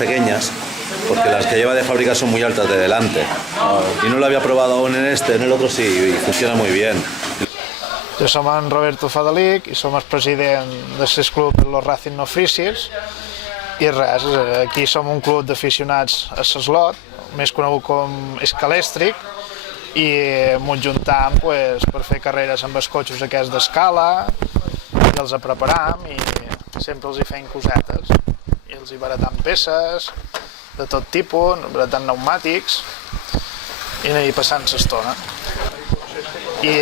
pequeñas, porque las que lleva de fábrica son muy altas de delante. Y no lo había probado aún en el otro sí, y funciona muy bien. Jo som en Roberto Fadalic i som el president del club de los Racing Oficis i res, aquí som un club d'aficionats a l'eslot, més conegut com Escalèstric, i ens juntam per fer carreres amb els cotxes aquests d'escala i els preparam i sempre els hi fem cosetes i els hi baratam peces de tot tipus, baratam pneumàtics i anar-hi passant l'estona. I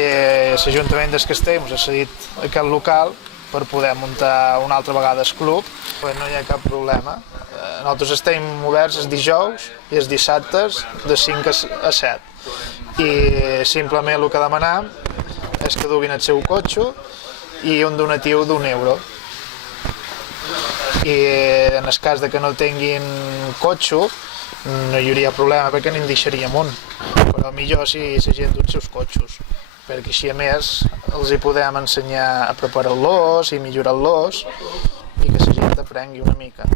l'Ajuntament del Castell ens ha cedit aquest local per poder muntar una altra vegada el club. No hi ha cap problema. Nosaltres estem oberts els dijous i els dissabtes de 5 a 7. I simplement el que demanem és que duguin el seu cotxe i un donatiu d'1 euro. I en el cas que no tinguin cotxe no hi hauria problema perquè n'hi deixaríem un. Però millor si la gent du els seus cotxes, perquè així a més els hi podem ensenyar a preparar-los i millorar-los i que la gent aprengui una mica.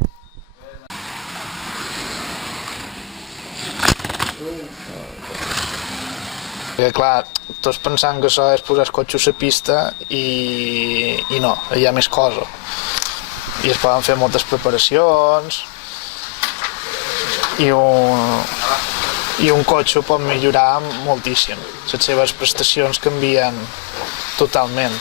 Perquè clar, tots pensant que això és posar els cotxes a pista i no, hi ha més cosa. I es poden fer moltes preparacions i un cotxe pot millorar moltíssim. Les seves prestacions canvien totalment.